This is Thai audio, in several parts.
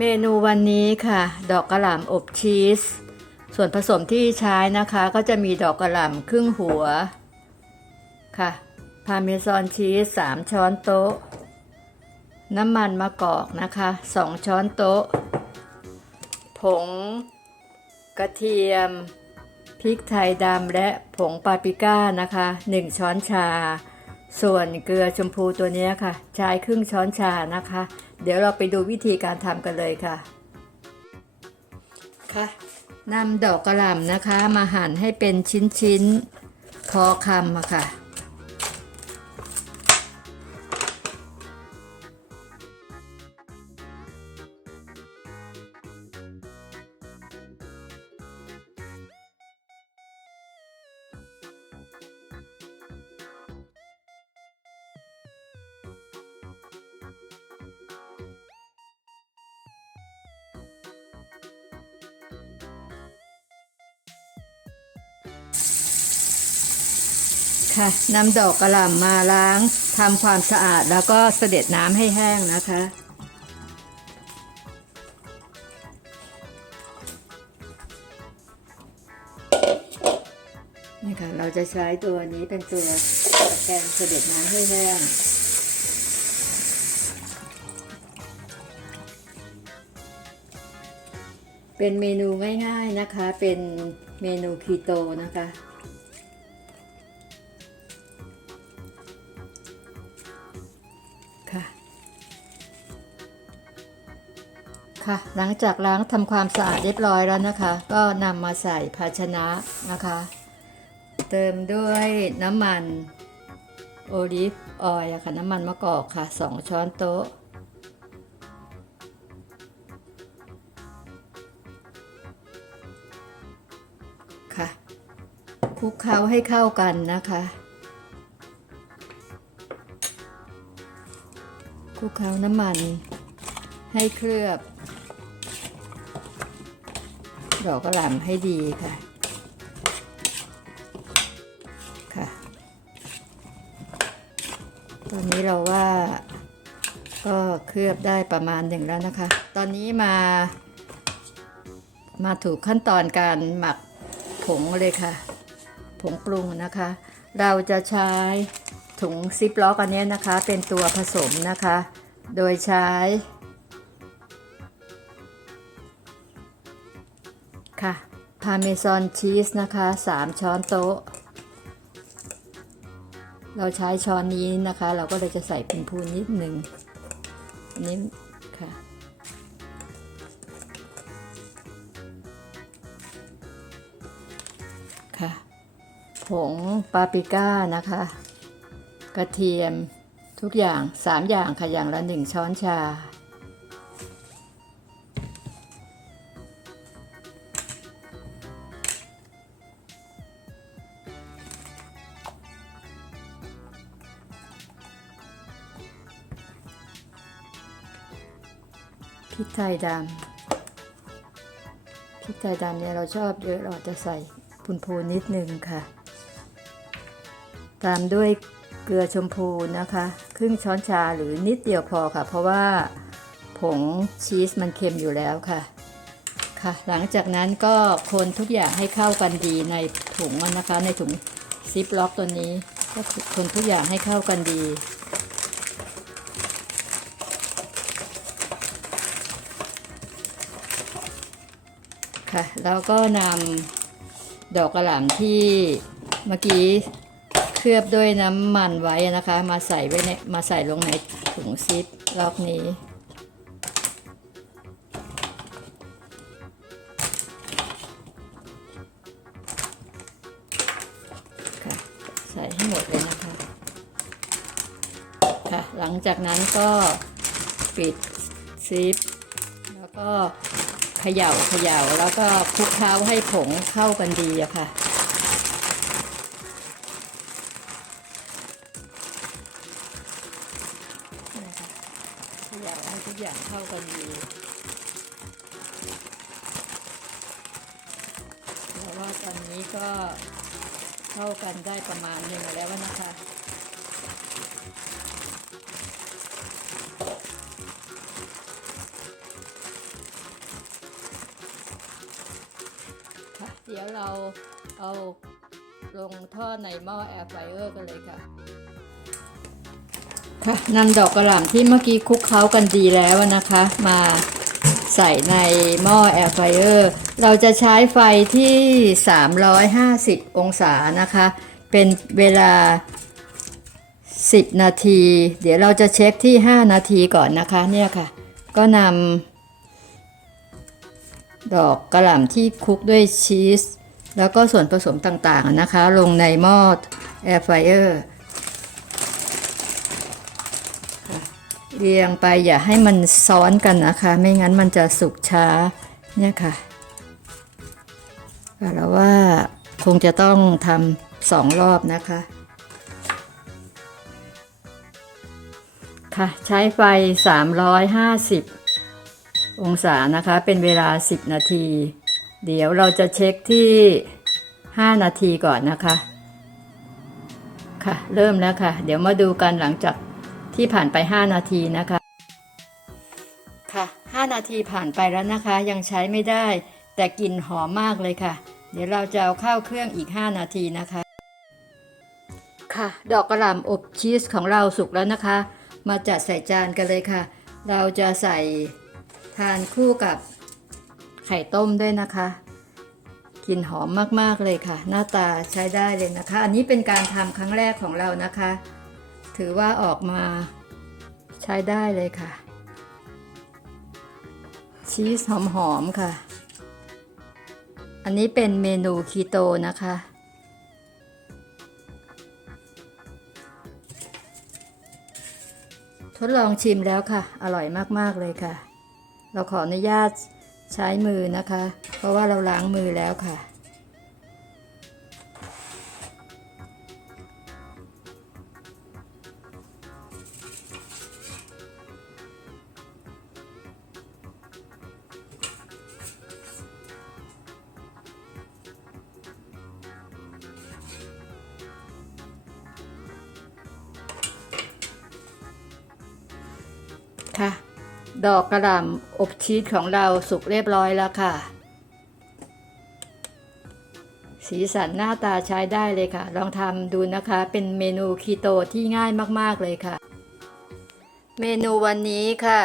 เมนูวันนี้ค่ะ ดอกกระหล่ำอบชีส ส่วนผสมที่ใช้นะคะก็จะมีดอกกระหล่ำครึ่งหัวค่ะ พาเมซอนชีส 3 ช้อนโต๊ะ น้ำมันมะกอกนะคะ 2 ช้อนโต๊ะ ผง กระเทียม พริกไทยดำและผงปาปริก้านะคะ 1 ช้อนชา ส่วนเกลือชมพูตัวนี้ค่ะ ใช้ครึ่งช้อนชานะคะ เดี๋ยวเราไปดูวิธีการทำกันเลยค่ะ ค่ะนำดอกกระหล่ำนะคะ มาหั่นให้เป็นชิ้นๆพอคำค่ะ ค่ะนำดอกกระหล่ำมาล้างทำความสะอาดแล้วก็เสด็จน้ำให้แห้งนะคะนี่ค่ะเราจะใช้ตัวนี้เป็นตัวตะแกรงเสด็จน้ำให้แห้งเป็นเมนูง่ายๆนะคะ เป็นเมนูคีโตนะคะค่ะ ค่ะ หลังจากล้างทำความสะอาดเรียบร้อยแล้วนะคะ ก็นำมาใส่ภาชนะนะคะ เติมด้วยน้ำมันโอลิฟออยล์ค่ะ น้ำมันมะกอกค่ะ 2 ช้อนโต๊ะ ค่ะคลุกเคล้าให้เข้ากันนะคะคลุกเคล้าน้ำมันให้เคลือบ ดอกกระหล่ำให้ดีค่ะ ค่ะ ตอนนี้เราว่าก็เคลือบได้ประมาณหนึ่งแล้วนะคะ ตอนนี้มา มาถูกขั้นตอนการหมักผงเลยค่ะ ผงปรุงนะคะ เราจะใช้ถุงซิปล็อกอันนี้นะคะ เป็นตัวผสมนะคะ โดยใช้าเมซอนชีสนะคะ 3 ช้อนโต๊ะ เราใช้ช้อนนี้นะคะ เราก็เลยจะใส่พิมพูนิดหนึ่งนนี้ค่ะ ค่ะ ผงปาปริก้านะคะ กระเทียมทุกอย่าง 3 อย่างค่ะอย่างละ 1 ช้อนชา พริกไทยดำพริกไทยดำเนี่ยเราชอบเยอะเราจะใส่พูนพูนิดนึงค่ะ ตามด้วยเกลือชมพูนะคะ ครึ่งช้อนชาหรือนิดเดียวพอค่ะ เพราะว่าผงชีสมันเค็มอยู่แล้วค่ะ ค่ะ หลังจากนั้นก็คนทุกอย่างให้เข้ากันดีในถุงมันนะคะ ในถุงซิปล็อกตัวนี้ก็คนทุกอย่างให้เข้ากันดี ค่ะ แล้วก็นำดอกกระหล่ำที่เมื่อกี้เคลือบด้วยน้ำมันไว้นะคะ มาใส่ไว้ในมาใส่ลงในถุงซิปล็อกนี้ค่ะใส่ให้หมดเลยนะคะ ค่ะ หลังจากนั้นก็ปิดซิป แล้วก็ ย่าเขย่าแล้วก็คลุกเคล้าให้ผงเข้ากันดีอะค่ะเขย่าให้ทุกอย่างเข้ากันดีแล้วว่าตอนนี้ก็เข้ากันได้ประมาณหนึ่งแล้วนะคะ เราเอาลงทอดในหม้อแอร์ไฟเออร์กันเลยค่ะ ค่ะนำดอกกระหล่ำที่เมื่อกี้คลุกเคล้ากันดีแล้วนะคะ มาใส่ในหม้อแอร์ไฟเออร์เราจะใช้ไฟที่ 350 องศานะคะ เป็นเวลา 10 นาที เดี๋ยวเราจะเช็คที่ 5 นาทีก่อนนะคะเนี่ยค่ะ ก็นำดอกกระหล่ำที่คลุกด้วยชีส แล้วก็ส่วนผสมต่างๆนะคะ ลงในหม้อแอร์ไฟเออร์เรียงไปอย่าให้มันซ้อนกันนะคะ ไม่งั้นมันจะสุกช้าเนี่ยค่ะแล้วว่าคงจะต้องทำสองรอบนะคะ ค่ะใช้ไฟ 350 องศานะคะ เป็นเวลา 10 นาที เดี๋ยวเราจะเช็คที่ 5 นาทีก่อนนะคะ ค่ะ เริ่มแล้วค่ะ เดี๋ยวมาดูกันหลังจากที่ผ่านไป 5 นาทีนะคะ ค่ะ 5 นาทีผ่านไปแล้วนะคะ ยังใช้ไม่ได้ แต่กลิ่นหอมมากเลยค่ะ เดี๋ยวเราจะเอาเข้าเครื่องอีก 5 นาทีนะคะ ค่ะ ดอกกระหล่ำอบชีสของเราสุกแล้วนะคะ มาจัดใส่จานกันเลยค่ะ เราจะใส่ทานคู่กับ ไข่ต้มด้วยนะคะกลิ่นหอมมากๆเลยค่ะ หน้าตาใช้ได้เลยนะคะ อันนี้เป็นการทำครั้งแรกของเรานะคะ ถือว่าออกมาใช้ได้เลยค่ะ ชีสหอมๆค่ะ อันนี้เป็นเมนูคีโตนะคะทดลองชิมแล้วค่ะ อร่อยมาก ๆ เลยค่ะ เราขออนุญาต ใช้มือนะคะ เพราะว่าเราล้างมือแล้วค่ะ ดอกกระหล่ำอบชีสของเราสุกเรียบร้อยแล้วค่ะ สีสันหน้าตาใช้ได้เลยค่ะ ลองทำดูนะคะ เป็นเมนูคีโตที่ง่ายมาก ๆ เลยค่ะ เมนูวันนี้ค่ะ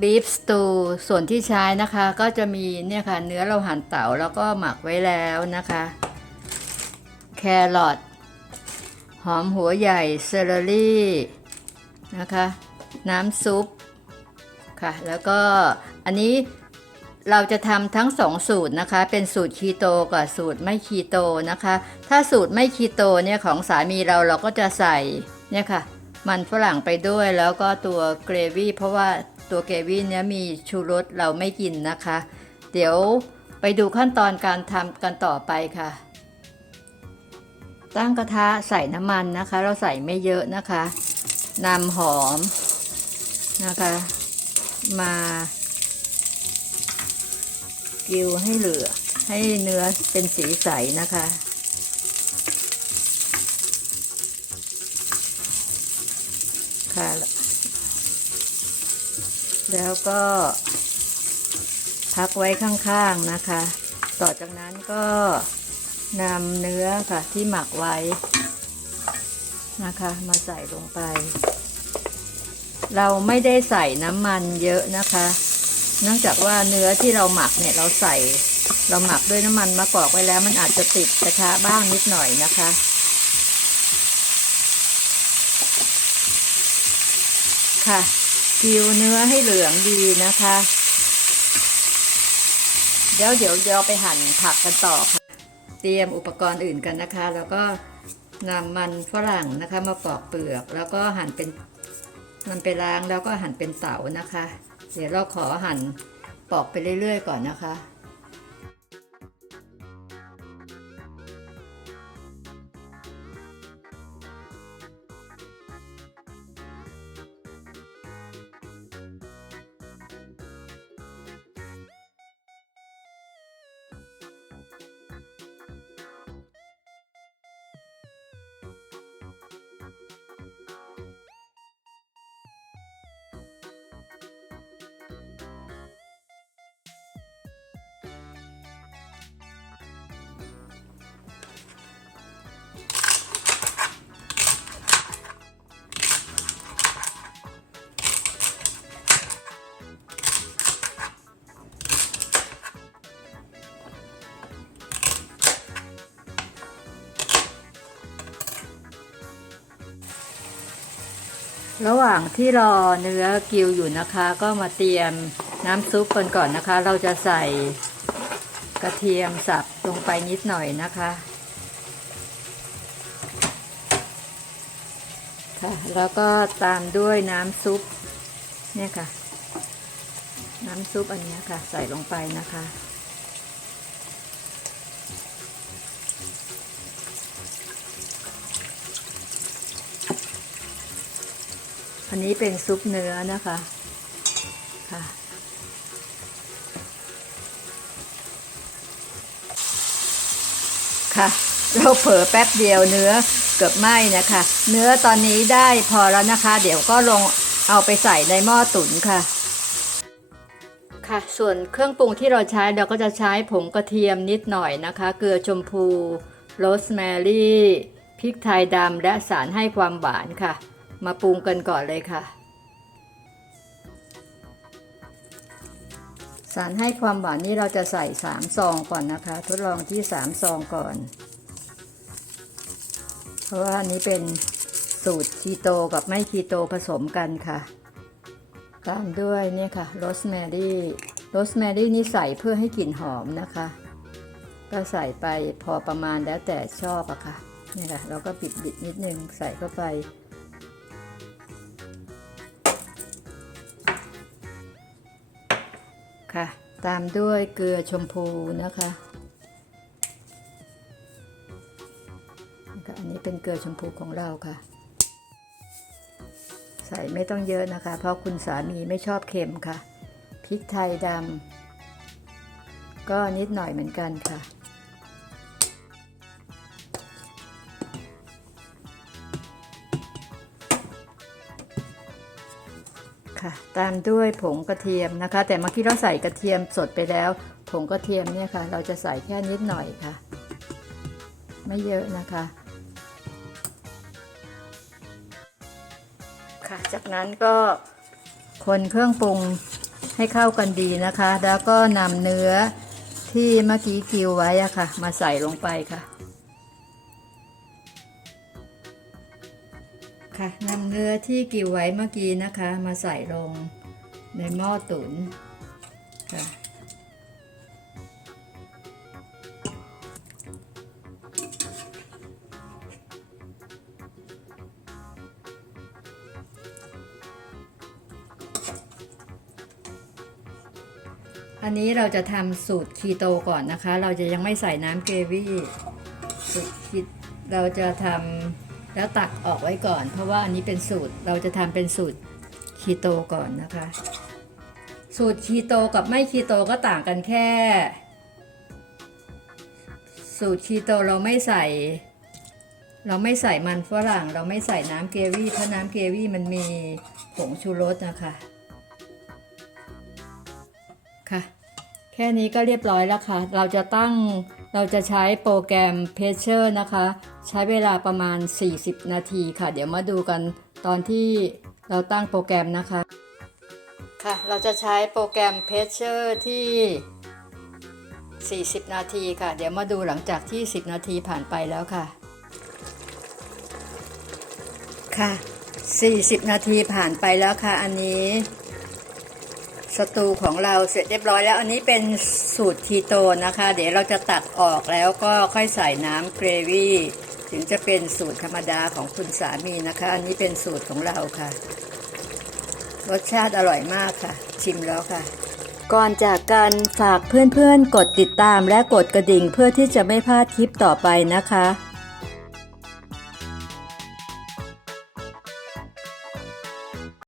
บีฟสตูส่วนที่ใช้นะคะก็จะมีเนี่ยค่ะเนื้อเราหั่นเต๋าแล้วก็หมักไว้แล้วนะคะ แครอทหอมหัวใหญ่เซเลอรี่นะคะ น้ำซุป ค่ะ แล้วก็อันนี้เราจะทำทั้งสองสูตรนะคะ เป็นสูตรคีโตกับสูตรไม่คีโตนะคะ ถ้าสูตรไม่คีโตเนี่ยของสามีเราเราก็จะใส่เนี่ยค่ะ มันฝรั่งไปด้วยแล้วก็ตัวเกรวี่เพราะว่าตัวเกรวี่เนี้ยมีชูรสเราไม่กินนะคะ เดี๋ยวไปดูขั้นตอนการทำกันต่อไปค่ะ ตั้งกระทะใส่น้ำมันนะคะ เราใส่ไม่เยอะนะคะนำหอมนะคะ มากิวให้เหลือ ให้เนื้อเป็นสีใสนะคะ ค่ะ แล้วก็พักไว้ข้างๆนะคะ ต่อจากนั้นก็นำเนื้อค่ะที่หมักไว้นะคะ มาใส่ลงไป เราไม่ได้ใส่น้ำมันเยอะนะคะ เนื่องจากว่าเนื้อที่เราหมักเนี่ยเราใส่เราหมักด้วยน้ำมันมะกอกไว้แล้ว มันอาจจะติดกระทะบ้างนิดหน่อยนะคะค่ะกิวเนื้อให้เหลืองดีนะคะ เดี๋ยวเดี๋ยวเดี๋ยวไปหั่นผักกันต่อค่ะ เตรียมอุปกรณ์อื่นกันนะคะ แล้วก็นำมันฝรั่งนะคะมาปอกเปลือก แล้วก็หั่นเป็น นำไปล้างแล้วก็หั่นเป็นเต๋านะคะ เดี๋ยวเราขอหั่นปอกไปเรื่อยๆก่อนนะคะ ระหว่างที่รอเนื้อกิวอยู่นะคะ ก็มาเตรียมน้ำซุปกันก่อนนะคะ เราจะใส่กระเทียมสับลงไปนิดหน่อยนะคะค่ะแล้วก็ตามด้วยน้ำซุปเนี่ยค่ะ น้ำซุปอันนี้ค่ะ ใส่ลงไปนะคะ อันนี้เป็นซุปเนื้อนะคะค่ะค่ะ เราเผลอแป๊บเดียวเนื้อเกือบไหม้นะคะ เนื้อตอนนี้ได้พอแล้วนะคะ เดี๋ยวก็ลงเอาไปใส่ในหม้อตุ๋นค่ะ ค่ะ ส่วนเครื่องปรุงที่เราใช้เราก็จะใช้ผงกระเทียมนิดหน่อยนะคะ เกลือชมพูโรสแมรี่พริกไทยดำและสารให้ความหวานค่ะ มาปรุงกันก่อนเลยค่ะ สารให้ความหวานนี่เราจะใส่3ซองก่อนนะคะ ทดลองที่3ซองก่อน เพราะว่านี้เป็นสูตรคีโตกับไม่คีโตผสมกันค่ะตามด้วยเนี่ยค่ะโรสแมรี่โรสแมรี่นี่ใส่เพื่อให้กลิ่นหอมนะคะ ก็ใส่ไปพอประมาณแล้วแต่ชอบอะค่ะนี่แหละเราก็ปิดบิดนิดนึงใส่เข้าไป ตามด้วยเกลือชมพูนะคะอันนี้เป็นเกลือชมพูของเราค่ะ ใส่ไม่ต้องเยอะนะคะ เพราะคุณสามีไม่ชอบเค็มค่ะพริกไทยดำก็นิดหน่อยเหมือนกันค่ะ ค่ะ ตามด้วยผงกระเทียมนะคะ แต่เมื่อกี้เราใส่กระเทียมสดไปแล้ว ผงกระเทียมเนี่ยค่ะ เราจะใส่แค่นิดหน่อยค่ะ ไม่เยอะนะคะ ค่ะ จากนั้นก็คนเครื่องปรุงให้เข้ากันดีนะคะ แล้วก็นำเนื้อที่เมื่อกี้กิวไว้อะค่ะ มาใส่ลงไปค่ะ ค่ะนำเนื้อที่กิวไว้เมื่อกี้นะคะ มาใส่ลงในหม้อตุ๋นค่ะอันนี้เราจะทำสูตรคีโตก่อนนะคะ เราจะยังไม่ใส่น้ำเกรวี่สูตรคีเราจะทำ แล้วตักออกไว้ก่อน เพราะว่าอันนี้เป็นสูตรเราจะทำเป็นสูตรคีโตก่อนนะคะ สูตรคีโตกับไม่คีโตก็ต่างกันแค่ สูตรคีโตเราไม่ใส่ เราไม่ใส่มันฝรั่ง เราไม่ใส่น้ำเกวี่เพราะน้ำเกวี่มันมีผงชูรสนะคะค่ะ แค่นี้ก็เรียบร้อยแล้วค่ะ เราจะตั้ง เราจะใช้โปรแกรม p a c e r นะคะ ใช้เวลาประมาณ 40 นาทีค่ะ เดี๋ยวมาดูกันตอนที่เราตั้งโปรแกรมนะคะ ค่ะ เราจะใช้โปรแกรม p a c e r ที่ 40 นาทีค่ะ เดี๋ยวมาดูหลังจากที่ 10 นาทีผ่านไปแล้วค่ะ ค่ะ 40 นาทีผ่านไปแล้วค่ะ อันนี้ สตูของเราเสร็จเรียบร้อยแล้ว อันนี้เป็นสูตรคีโตนะคะ เดี๋ยวเราจะตักออกแล้วก็ค่อยใส่น้ำเกรวี่ถึงจะเป็นสูตรธรรมดาของคุณสามีนะคะ อันนี้เป็นสูตรของเราค่ะ รสชาติอร่อยมากค่ะ ชิมแล้วค่ะ ก่อนจากกันฝากเพื่อนๆ กดติดตามและกดกระดิ่งเพื่อที่จะไม่พลาดคลิปต่อไปนะคะ